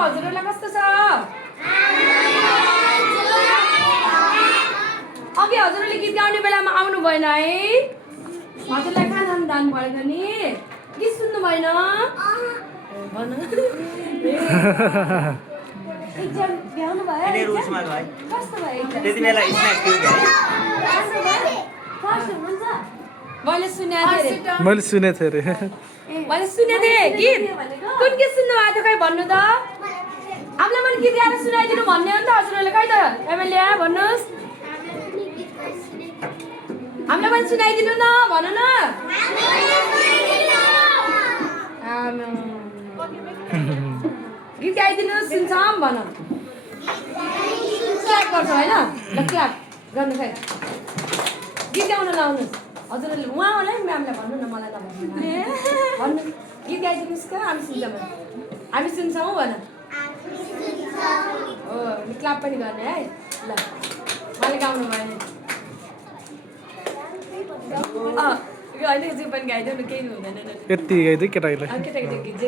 हजुरहरूलाई कस्तो छ अघि हजुरहरूले गीत गाउने बेलामा आउनु भएन है हजुरलाई कहाँ जानु जानु परेको नि गीत सुन्नु भएन भन एक्जाम भ्याउनु भयो कस्तो भयो मैले सुनेको थिएँ अरे मैले सुनेको थिएँ गीत कुन गीत सुन्नु भएको थियो खै भन्नु त हामीलाई पनि गीत गाएर सुनाइदिनु भन्ने हो नि त हजुरहरूले खै त एमएलए भन्नुहोस् हामीलाई पनि सुनाइदिनु न भन न गीत गाइदिनु सुन्छौँ भन क्ल्याप गर्छौँ होइन ल क्ल्याप गर्नु खै गीत गाउन लाउनुहोस् हजुरहरूले उहाँलाई म्यामलाई भन्नु न मलाई नभन्नु भन्नु गीत गाइदिनुहोस् त हामी सुन्छौँ हामी सुन्छौँ भन हो क्ल्याप पनि गर्ने है ल मैले गाउनु भएन अहिले चाहिँ पनि गाइदेऊ न केही हुँदैन यति गाइदियो केटाकेटीलाई केटाकेटी